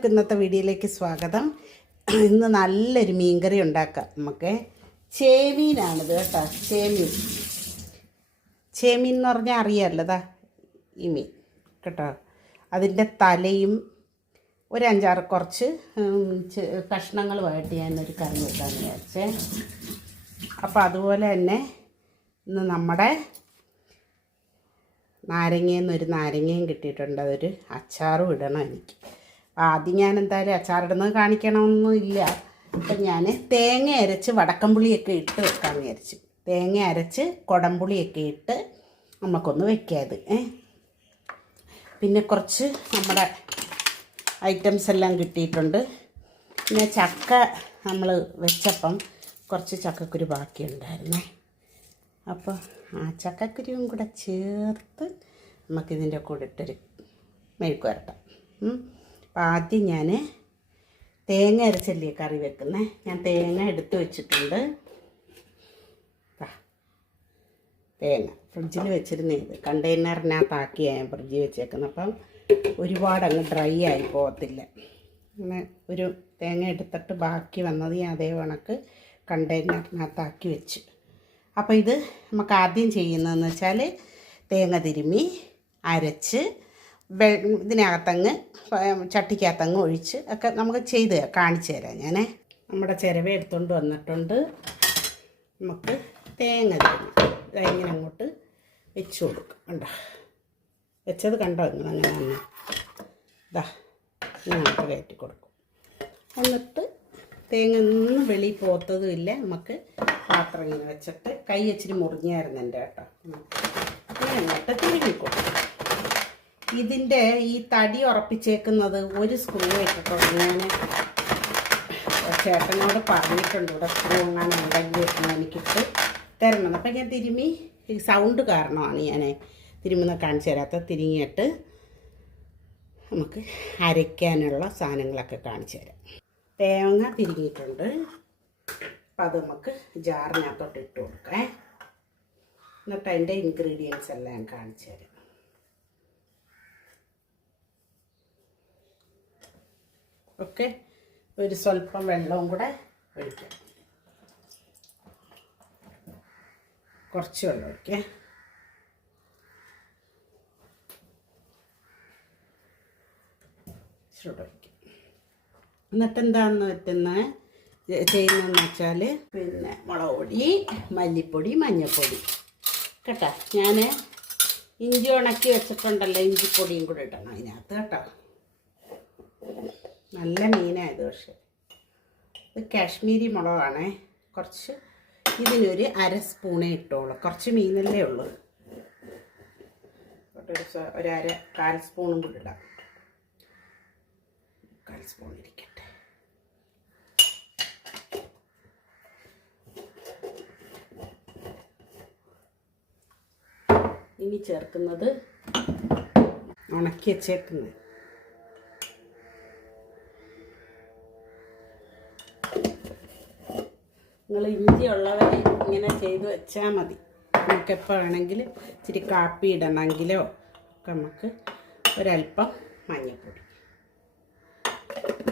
എല്ലാവർക്കും ഇന്നത്തെ വീഡിയോയിലേക്ക് സ്വാഗതം. ഇന്ന് നല്ലൊരു മീൻകറി ഉണ്ടാക്കാം നമുക്ക്. ചേമീനാണിത് കേട്ടോ ചേമീൻ. ചേമീൻ എന്ന് പറഞ്ഞാൽ അറിയാമല്ലതാ ഈ മീൻ കേട്ടോ. അതിന്റെ തലയും ഒരു അഞ്ചാറ് കുറച്ച് കഷ്ണങ്ങളുമായിട്ട് ഞാനൊരു കറി വെക്കാൻ വിചാരിച്ചേ. അപ്പോൾ അതുപോലെ തന്നെ ഇന്ന് നമ്മുടെ നാരങ്ങയിൽ നിന്നൊരു നാരങ്ങയും കിട്ടിയിട്ടുണ്ട്. അതൊരു അച്ചാറും ഇടണം എനിക്ക്. ആദ്യം ഞാൻ എന്തായാലും അച്ചാറിടുന്നത് കാണിക്കണമെന്നില്ല അപ്പം ഞാൻ തേങ്ങ അരച്ച് വടക്കമ്പുളിയൊക്കെ ഇട്ട് വെക്കാൻ വിചാരിച്ചു. തേങ്ങ അരച്ച് കുടംപുളിയൊക്കെ ഇട്ട് നമുക്കൊന്ന് വെക്കാത് ഏ. പിന്നെ കുറച്ച് നമ്മുടെ ഐറ്റംസ് എല്ലാം കിട്ടിയിട്ടുണ്ട്. പിന്നെ ചക്ക നമ്മൾ വെച്ചപ്പം കുറച്ച് ചക്കക്കുരു ബാക്കിയുണ്ടായിരുന്നേ അപ്പോൾ ആ ചക്കക്കുരുവും കൂടെ ചേർത്ത് നമുക്കിതിന്റെ കൂടെ ഇട്ടൊരു മെഴുക്ക് വരട്ടാം. അപ്പോൾ ആദ്യം ഞാൻ തേങ്ങ അരച്ചല്ലേ കറി വെക്കുന്നത് ഞാൻ തേങ്ങ എടുത്തു വെച്ചിട്ടുണ്ട്. തേങ്ങ. ഫ്രിഡ്ജിൽ വെച്ചിരുന്നത് കണ്ടെയ്നറിനകത്താക്കി ഞാൻ ഫ്രിഡ്ജിൽ വെച്ചേക്കുന്നത് അപ്പം ഒരുപാട് അങ്ങ് ഡ്രൈ ആയി പോകത്തില്ല. അങ്ങനെ ഒരു തേങ്ങ എടുത്തിട്ട് ബാക്കി വന്നത് ഞാൻ അതേ കണക്ക് കണ്ടെയ്നറിനകത്താക്കി വെച്ചു. അപ്പോൾ ഇത് നമുക്ക് ആദ്യം ചെയ്യുന്നതെന്ന് വെച്ചാൽ തേങ്ങ തിരുമ്മി അരച്ച് വെ ഇതിനകത്തങ്ങ് ചട്ടിക്കകത്തങ്ങ് ഒഴിച്ച് ഒക്കെ നമുക്ക് ചെയ്ത് കാണിച്ചു തരാം ഞാൻ നമ്മുടെ ചിരവ എടുത്തുകൊണ്ട് വന്നിട്ടുണ്ട്. നമുക്ക് തേങ്ങ തേങ്ങ. ഇങ്ങനെ അങ്ങോട്ട് വെച്ച് കൊടുക്കും. കണ്ടോ? വെച്ചത് കണ്ടോ? നിങ്ങൾ അങ്ങനെ തന്നെ ഇതാ ഇങ്ങോട്ട് കയറ്റി കൊടുക്കും. എന്നിട്ട് തേങ്ങ ഒന്നും വെളിയിൽ പോത്തതും ഇല്ല. നമുക്ക് പാത്രം ഇങ്ങനെ വെച്ചിട്ട് കൈ വെച്ചിട്ട് മുറിഞ്ഞായിരുന്നു എന്റെ കേട്ടോ. എന്നിട്ട് അങ്ങോട്ട് തിരുകി കൊടുക്കും. ഇതിന്റെ ഈ തടി ഉറപ്പിച്ചേക്കുന്നത് ഒരു സ്ക്രൂ വെച്ചിട്ടുണ്ട് ഞാൻ ചേട്ടനോട് പറഞ്ഞിട്ടുണ്ട് ഇവിടെ സ്ക്രൂ എങ്ങാനും ഉണ്ടെങ്കിൽ എനിക്കിട്ട് തരണം. അപ്പം ഞാൻ തിരുമ്മി സൗണ്ട് കാരണമാണ് ഞാൻ തിരുമ്മുന്ന കാണിച്ചു തരാത്ത തിരിങ്ങിയിട്ട് നമുക്ക് അരയ്ക്കാനുള്ള സാധനങ്ങളൊക്കെ കാണിച്ചു തരാം. തേങ്ങ തിരിങ്ങിയിട്ടുണ്ട്. അപ്പം അത് നമുക്ക് ജാറിനകത്തോട്ട് ഇട്ട് കൊടുക്കാം. എന്നിട്ട് അതിന്റെ ഇൻഗ്രീഡിയൻസ് എല്ലാം കാണിച്ചു തരാം. ഓക്കെ ഒരു സ്വല്പം വെള്ളവും കൂടെ ഒഴിക്കാം കുറച്ച് വെള്ളം ഒഴിക്കാം ഇച്ചിരി ഒഴിക്കാം എന്നിട്ട് എന്താണെന്ന് വെട്ടുന്നത് ചെയ്യുന്നതെന്ന് വെച്ചാൽ പിന്നെ മുളക് പൊടി മല്ലിപ്പൊടി മഞ്ഞൾപ്പൊടി. കേട്ടോ? ഞാൻ ഇഞ്ചി ഉണക്കി വെച്ചിട്ടുണ്ടല്ലോ ഇഞ്ചിപ്പൊടിയും കൂടെ ഇടണം അതിനകത്ത് കേട്ടോ. നല്ല മീനായത് പക്ഷേ. ഇത് കാശ്മീരി മുളകാണേ. കുറച്ച് ഇതിനൊരു അര സ്പൂണേ ഇട്ടോളൂ. കുറച്ച് മീനല്ലേ ഉള്ളൂ. ഒരു അര കാൽ സ്പൂണും കൂടി ഇടാം. കാൽ സ്പൂൺ ഇരിക്കട്ടെ. ഇനി ചേർക്കുന്നത് ഉണക്കി വെച്ചേക്കുന്നത്. നിങ്ങൾ ഇഞ്ചി ഉള്ളവർ ഇങ്ങനെ ചെയ്ത് വെച്ചാൽ മതി. നമുക്ക് എപ്പോൾ വേണമെങ്കിൽ ഇച്ചിരി കാപ്പി ഇടണമെങ്കിലോ ഒക്കെ നമുക്ക് ഒരല്പം മഞ്ഞൾപ്പൊടി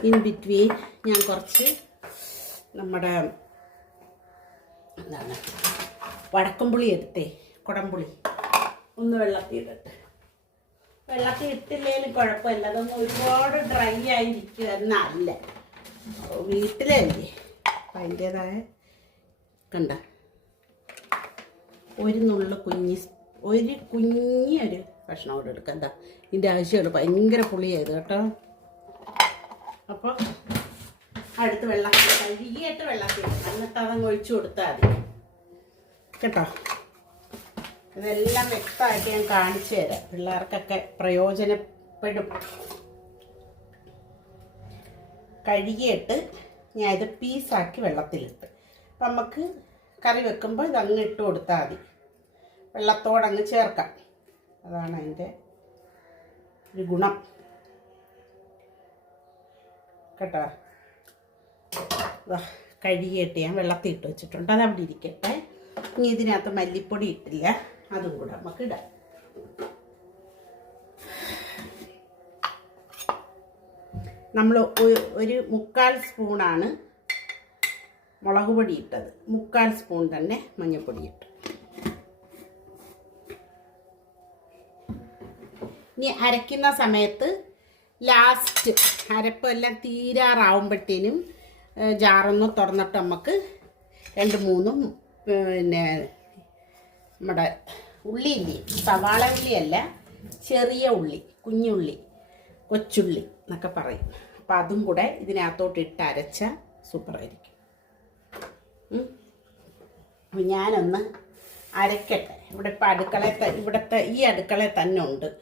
ഇൻ ബിറ്റ്വീൻ ഞാൻ കുറച്ച് നമ്മുടെ എന്താണ് വടക്കമ്പുളി എടുത്തേ കുടംപുളി. ഒന്ന് വെള്ളത്തിൽ ഇടട്ടെ വെള്ളത്തിൽ ഇട്ടില്ലെങ്കിലും കുഴപ്പമില്ല. അതൊന്നും ഒരുപാട് ഡ്രൈ ആയിരിക്കുക എന്നല്ല വീട്ടിലല്ലേ. അപ്പം അതിന്റേതായ കണ്ട. ഒരു നുള്ള കുഞ്ഞി ഒരു കുഞ്ഞൊരു കഷ്ണം കൂടെ എടുക്കാം. എന്താ ഇതിന്റെ ആവശ്യമുള്ളൂ ഭയങ്കര പുളിയായത് കേട്ടോ. അപ്പോൾ അടുത്ത് വെള്ളം കഴുകിയിട്ട് വെള്ളം. എന്നിട്ട് അതങ്ങ് ഒഴിച്ചു കൊടുത്താൽ മതി. കേട്ടോ. ഇതെല്ലാം വ്യക്തമായിട്ട് ഞാൻ കാണിച്ചു തരാം. പിള്ളേർക്കൊക്കെ പ്രയോജനപ്പെടും. കഴുകിയിട്ട് ഞാൻ ഇത് പീസാക്കി വെള്ളത്തിലിട്ട്. അപ്പം നമുക്ക് കറി വെക്കുമ്പോൾ ഇതങ്ങ് ഇട്ട് കൊടുത്താൽ മതി. വെള്ളത്തോടങ്ങ് ചേർക്കാം. അതാണ് അതിന്റെ ഒരു ഗുണം. കേട്ടോ? കഴുകിയിട്ട് ഞാൻ വെള്ളത്തിൽ ഇട്ട് വെച്ചിട്ടുണ്ട്. അത് അവിടെ ഇരിക്കട്ടെ. ഇനി ഇതിനകത്ത് മല്ലിപ്പൊടി ഇട്ടില്ല. അതും കൂടെ നമുക്ക് ഇടാം. നമ്മൾ ഒരു മുക്കാൽ സ്പൂണാണ് മുളക് പൊടി ഇട്ടത് മുക്കാൽ സ്പൂൺ തന്നെ മഞ്ഞൾപ്പൊടി ഇട്ടു ഇനി അരയ്ക്കുന്ന സമയത്ത് ലാസ്റ്റ് അരപ്പെല്ലാം തീരാറാവുമ്പോഴത്തേനും ഏഹ്, ജാറൊന്ന് തുറന്നിട്ട് നമുക്ക് രണ്ട് മൂന്നും പിന്നെ നമ്മുടെ ഉള്ളി ഉള്ളിയില്ലേ സവാള ഉള്ളിയല്ല ചെറിയ ഉള്ളി കുഞ്ഞുള്ളി കൊച്ചുള്ളി എന്നൊക്കെ പറയും. അപ്പം അതും കൂടെ ഇതിനകത്തോട്ട് ഇട്ട് അരച്ച സൂപ്പറായിരിക്കും ഞാനൊന്ന് അരക്കട്ടെ. ഇവിടെ ഇപ്പം അടുക്കള ഇവിടുത്തെ ഈ അടുക്കള തന്നെ ഉണ്ട്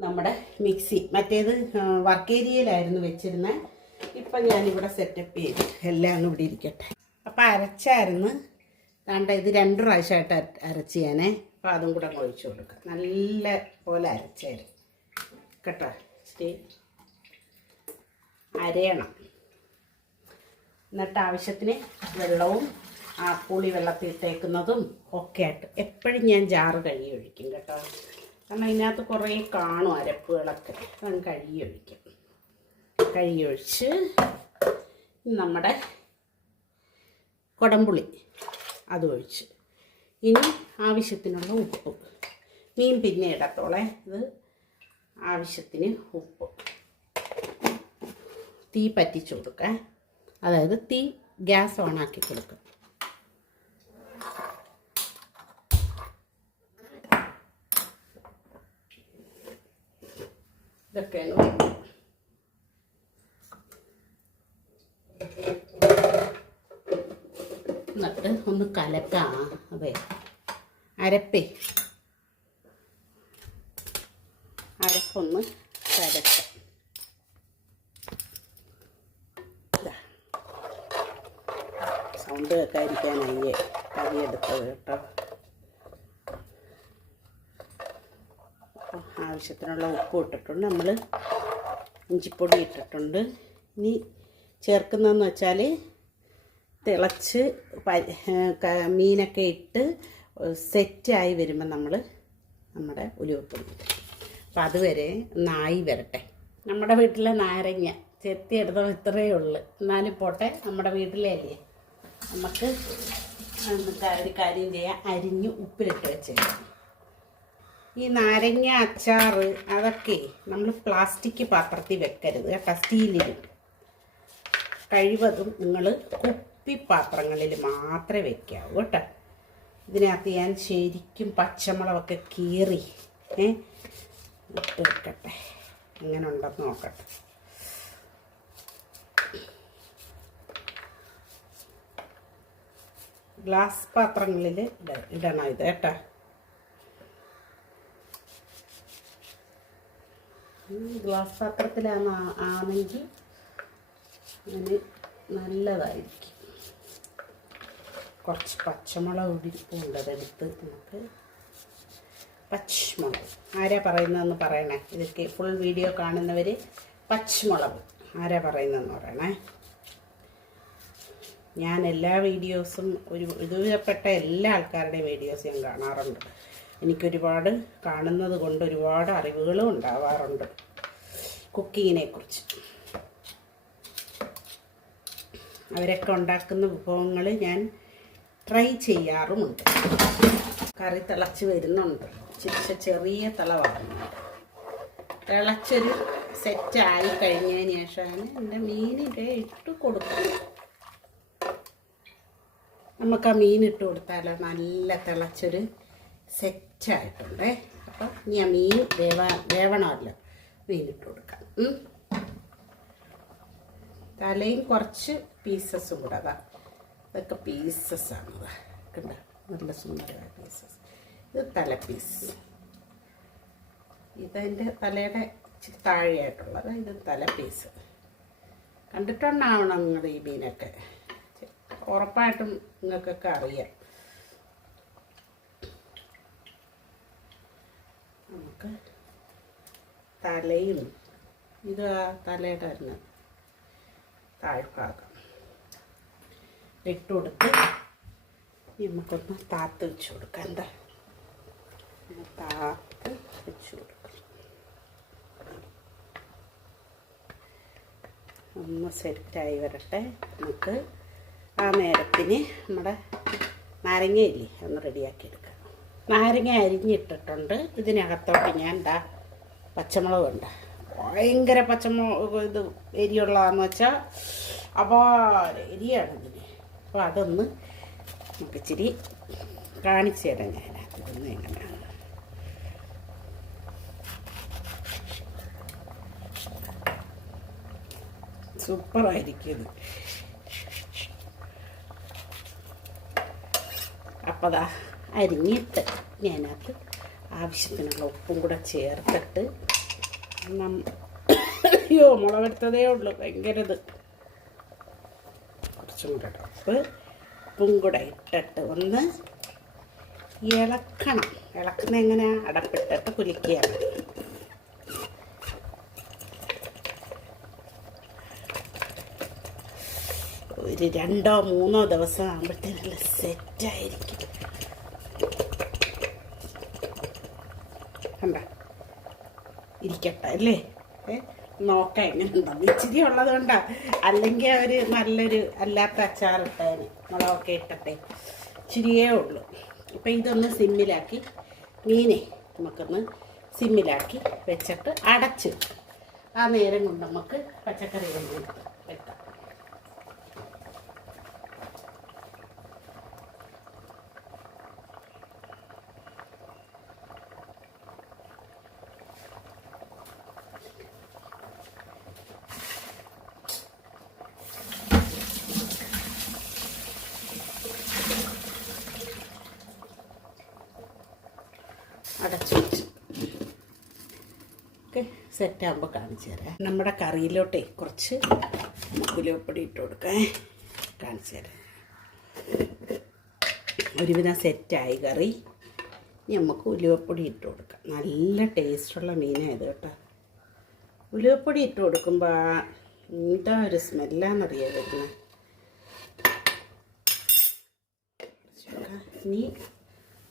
നമ്മുടെ മിക്സി. മറ്റേത് വർക്ക് ഏരിയയിലായിരുന്നു വെച്ചിരുന്നത് ഇപ്പം ഞാനിവിടെ സെറ്റപ്പ് ചെയ്ത് എല്ലാം ഇവിടെ ഇരിക്കട്ടെ. അപ്പം അരച്ചായിരുന്നു. കണ്ട ഇത് രണ്ട് പ്രാവശ്യമായിട്ട് അര- അരച്ച് ഞാനേ. അപ്പം അതും കൂടെ ഒഴിച്ചു കൊടുക്കാം. നല്ല പോലെ അരച്ചായിരുന്നു കേട്ടോ? അരയണം. എന്നിട്ട് ആവശ്യത്തിന് വെള്ളവും ആ പുളി വെള്ളത്തിൽ ഇട്ടേക്കുന്നതും ഒക്കെ ആയിട്ട് എപ്പോഴും ഞാൻ ജാറ് കഴുകി ഒഴിക്കും കേട്ടോ. കാരണം ഇതിനകത്ത് കുറേ കാണും അരപ്പുകളൊക്കെ. ഞാൻ കഴുകി ഒഴിക്കും. കഴുകി ഒഴിച്ച് നമ്മുടെ കുടംപുളി അത് ഒഴിച്ച്. ഇനി ആവശ്യത്തിനുള്ള ഉപ്പ്. മീൻ പിന്നെ ഇടത്തോളെ. ഇത് ആവശ്യത്തിന് ഉപ്പ്. തീ പറ്റിച്ചു കൊടുക്കാം. അതായത് തീ ഗ്യാസ് ഓണാക്കി കൊടുക്കും. എന്നിട്ട് ഒന്ന് കലക്കാം. അതെ. അരപ്പേ. അരപ്പൊന്ന് കലക്കാം ഇതാ. സൗണ്ട് വെക്കാതിരിക്കാനായി കറിയെടുത്തത് കേട്ടോ. ആവശ്യത്തിനുള്ള ഉപ്പ് ഇട്ടിട്ടുണ്ട്. നമ്മൾ ഇഞ്ചിപ്പൊടി ഇട്ടിട്ടുണ്ട്. ഇനി ചേർക്കുന്നതെന്ന് വെച്ചാൽ തിളച്ച് മീനൊക്കെ ഇട്ട് സെറ്റായി വരുമ്പോൾ നമ്മൾ നമ്മുടെ ഉലുവപ്പൊടി അപ്പം അതുവരെ നായി വരട്ടെ. നമ്മുടെ വീട്ടിലെ നാരങ്ങ ചെത്തിയെടുത്ത ഇത്രയേ ഉള്ളൂ. എന്നാലും പോട്ടെ നമ്മുടെ വീട്ടിലെ അല്ലേ നമുക്ക് ഒരു കാര്യം ചെയ്യാം. അരിഞ്ഞ് ഉപ്പിലിട്ട് വെച്ചേക്കാം. ഈ നാരങ്ങ അച്ചാറ് അതൊക്കെ നമ്മൾ പ്ലാസ്റ്റിക് പാത്രത്തിൽ വെക്കരുത് കേട്ടോ സ്റ്റീലിലും. കഴിവതും നിങ്ങൾ കുപ്പി പാത്രങ്ങളിൽ മാത്രമേ വെക്കാവൂ കേട്ടോ. ഇതിനകത്ത് ഞാൻ ശരിക്കും പച്ചമുളകൊക്കെ കീറി ഏ ഇട്ട് വെക്കട്ടെ. ഇങ്ങനെ ഉണ്ടെന്ന് നോക്കട്ടെ. ഗ്ലാസ് പാത്രങ്ങളിൽ ഇട- ഇടണം ഇത് കേട്ടോ. ഗ്ലാസ് പാത്രത്തിലാണ് ആണെങ്കിൽ അതിന് നല്ലതായിരിക്കും. കുറച്ച് പച്ചമുളക് ഉടിപ്പുണ്ട് എടുത്ത് നമുക്ക് പച്ചമുളക്. ആരാ പറയുന്നതെന്ന് പറയണേ? ഇതൊക്കെ ഫുൾ വീഡിയോ കാണുന്നവർ പച്ചമുളക്. ആരാ പറയുന്നതെന്ന് പറയണേ? ഞാൻ എല്ലാ വീഡിയോസും ഒരു ഇതുവരെപ്പെട്ട എല്ലാ ആൾക്കാരുടെയും വീഡിയോസ് ഞാൻ കാണാറുണ്ട്. എനിക്കൊരുപാട് കാണുന്നത് കൊണ്ട് ഒരുപാട് അറിവുകളും ഉണ്ടാവാറുണ്ട് കുക്കിങ്ങിനെ കുറിച്ച് അവരൊക്കെ ഉണ്ടാക്കുന്ന വിഭവങ്ങൾ ഞാൻ ട്രൈ ചെയ്യാറുമുണ്ട്. കറി തിളച്ച് വരുന്നുണ്ട്. ചിരിച്ച ചെറിയ തിള തിളച്ചൊരു സെറ്റായി കഴിഞ്ഞതിന് ശേഷമാണ് എന്റെ മീനിന്റെ ഇട്ട് കൊടുക്കുന്നത്. നമുക്ക് ആ മീൻ ഇട്ട് കൊടുത്താലോ? നല്ല തിളച്ചൊരു സെറ്റായിട്ടുണ്ടേ അപ്പം ഇനി ആ മീൻ വേവ വേവണമല്ലോ. മീൻ ഇട്ട് കൊടുക്കാം. തലയും കുറച്ച് പീസസും കൂടെ അതാ. ഇതൊക്കെ പീസസ് ആണ് ഇതാ കണ്ട? നല്ല സുന്ദരമായ പീസസ് ഇത് തല പീസ് ഇതെന്റെ തലയുടെ ഇച്ചിരി താഴെയായിട്ടുള്ളത്. ഇത് തല പീസ് കണ്ടിട്ടുണ്ടാവണം നിങ്ങൾ ഈ മീനൊക്കെ. ഉറപ്പായിട്ടും നിങ്ങൾക്കൊക്കെ അറിയാം. നമുക്ക് തലയും ഇത് ആ തലയുടെ തന്നെ താഴ്ഭാഗം ഇട്ട് കൊടുത്ത് ഇനി നമുക്കൊന്ന് താത്ത് വെച്ച് കൊടുക്കാം. എന്താ? താത്ത് വെച്ച് കൊടുക്കാം. ഒന്ന് സെറ്റായി വരട്ടെ. നമുക്ക് ആ നേരത്തിന് നമ്മുടെ നാരങ്ങയില്ലേ ഒന്ന് റെഡിയാക്കി എടുക്കാം നാരങ്ങ അരിഞ്ഞിട്ടിട്ടുണ്ട്. ഇതിനകത്തോട്ട് ഞാൻ എന്താ പച്ചമുളക് ഉണ്ട്. ഭയങ്കര പച്ചമുളക് ഇത് എരിയുള്ളതാന്ന് വെച്ചാൽ അപ്പോൾ എരിയാണ് ഇതിന്. അപ്പോൾ അതൊന്ന് നമുക്ക് ഇച്ചിരി കാണിച്ചു തരാം ഞാൻ ഇതൊന്നും എങ്ങനെയാണ്. സൂപ്പറായിരിക്കും ഇത്. അപ്പോൾ അതാ അരിഞ്ഞിട്ട് ഞാനകത്ത് ആവശ്യത്തിനുള്ള ഉപ്പും കൂടെ ചേർത്തിട്ട് നം അയ്യോ മുളകെടുത്തതേ ഉള്ളൂ. ഭയങ്കര ഇത്. കുറച്ചും കൂടെ. ഉപ്പ് ഉപ്പും കൂടെ ഇട്ടിട്ട് ഒന്ന് ഇളക്കണം. ഇളക്കുന്ന എങ്ങനെയാണ് അടപ്പിട്ടിട്ട് കുലിക്കുകയാണ് ഒരു രണ്ടോ മൂന്നോ ദിവസം ആകുമ്പോഴത്തേന് സെറ്റ് സെറ്റായിരിക്കും കണ്ട? ഇരിക്കട്ടെ അല്ലേ? നോക്കാം എങ്ങനെ ഉണ്ടാവും ഇച്ചിരി ഉള്ളത് കൊണ്ടാ. അല്ലെങ്കിൽ അവർ നല്ലൊരു അല്ലാത്ത അച്ചാറിട്ടേന്. മുളകൊക്കെ ഇട്ടട്ടെ. ഇച്ചിരിയേ ഉള്ളൂ. അപ്പം ഇതൊന്ന് സിമ്മിലാക്കി. മീനെ നമുക്കൊന്ന് സിമ്മിലാക്കി വെച്ചിട്ട് അടച്ച് ആ നേരം കൊണ്ട് നമുക്ക് പച്ചക്കറി വെക്കാം അടച്ചു വെച്ചു ഓക്കെ സെറ്റാകുമ്പോൾ കാണിച്ചു തരാം. നമ്മുടെ കറിയിലോട്ടേ കുറച്ച് ഉലുവപ്പൊടി ഇട്ട് കൊടുക്കാൻ കാണിച്ചു തരാം. ഒരുവിധം സെറ്റായി കറി. ഇനി നമുക്ക് ഉലുവപ്പൊടി ഇട്ട് കൊടുക്കാം. നല്ല ടേസ്റ്റുള്ള മീനായത് കേട്ടോ. ഉലുവപ്പൊടി ഇട്ട് കൊടുക്കുമ്പോൾ എന്താ ഒരു സ്മെല്ലാന്നറിയാൻ വരുന്നത് ഇനി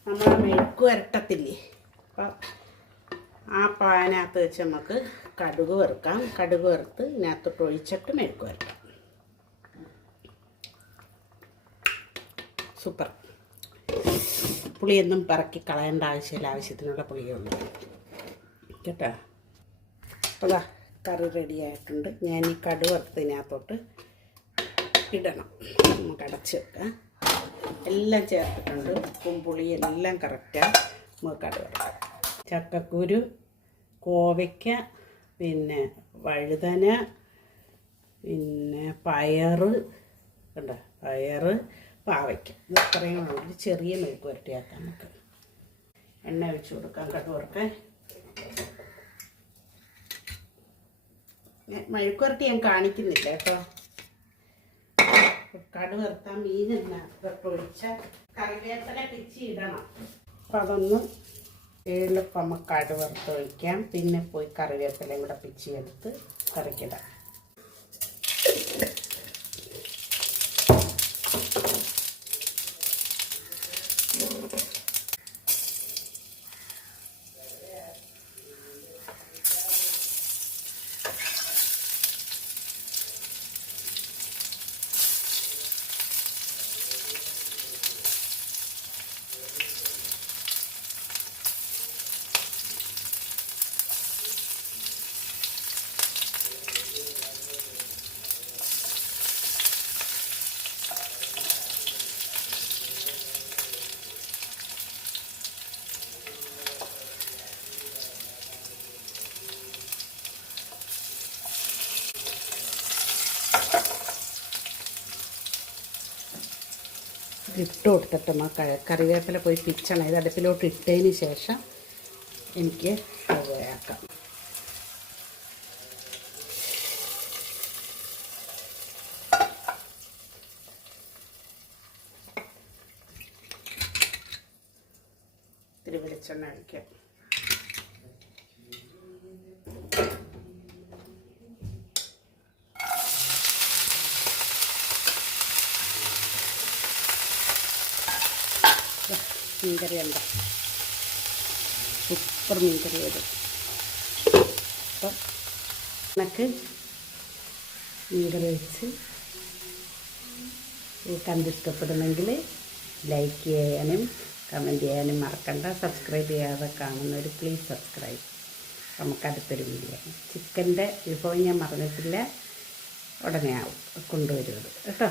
നമ്മൾ മെഴുക്ക് വരട്ടത്തില്ലേ? അപ്പം ആ പാനകത്ത് വെച്ച് നമുക്ക് കടുക് വറുക്കാം. കടുക് വറുത്ത് ഇതിനകത്തോട്ട് ഒഴിച്ചിട്ട് മെഴുക്ക് വരക്കാം സൂപ്പർ. പുളിയൊന്നും പറക്കി കളയേണ്ട ആവശ്യമില്ല. ആവശ്യത്തിനുള്ള പുളിയുണ്ട് കേട്ടോ? അപ്പോൾ കറി റെഡി ആയിട്ടുണ്ട്. ഞാൻ ഈ കടു വറുത്തതിനകത്തോട്ട് ഇടണം. നമുക്ക് അടച്ച് വെക്കാം. എല്ലാം ചേർത്തിട്ടുണ്ട്. ഉപ്പും പുളിയും എല്ലാം കറക്റ്റാണ് നമുക്ക് കടു വറുക്കാം. ചക്കക്കുരു കോവയ്ക്ക പിന്നെ വഴുതന പിന്നെ പയറ് കണ്ടോ? പയറ് പാവയ്ക്ക. ഇത് ഇത്രയും. ഒരു ചെറിയ മെഴുക്ക് വരട്ടിയാക്കാം നമുക്ക്. എണ്ണ ഒഴിച്ച് കൊടുക്കാം കടുവർക്ക് മെഴുക്ക് വരട്ടി ഞാൻ കാണിക്കുന്നില്ല കേട്ടോ. കടു വറുത്താൻ മീനെണ്ണ ഇതൊക്കെ ഒഴിച്ച കറിവേപ്പില പിച്ചി ഇടണം. അപ്പം അതൊന്ന് എളുപ്പം നമുക്ക് കടുവറുത്ത് ഒഴിക്കാം. പിന്നെ പോയി കറിവേപ്പിലയും കൂടെ പിച്ചി എടുത്ത് കറിക്കിടാം. ഇട്ട് കൊടുത്തിട്ട് നമ്മൾ കറിവേപ്പില പോയി പിച്ചണം. ഇത് അടുപ്പിലോട്ട് ഇട്ടതിന് ശേഷം എനിക്ക് ആക്കാം ഇത്തിരി വെളിച്ചെണ്ണ ഒഴിക്കാം. മീൻകറി ഉണ്ട് സൂപ്പർ മീൻകറി ഇത്. അപ്പം നമുക്ക് മീൻകറി വെച്ച് ഈ കണ്ടിഷ്ടപ്പെടുന്നെങ്കിൽ ലൈക്ക് ചെയ്യാനും കമന്റ് ചെയ്യാനും മറക്കണ്ട. സബ്സ്ക്രൈബ് ചെയ്യാതെ കാണുന്നവർ പ്ലീസ് സബ്സ്ക്രൈബ് നമുക്ക് അടുത്തൊരു വീഡിയോ ചിക്കന്റെ വിഭവം ഞാൻ പറഞ്ഞിട്ടില്ല ഉടനെ ആവും കൊണ്ടുവരുന്നത്. കേട്ടോ.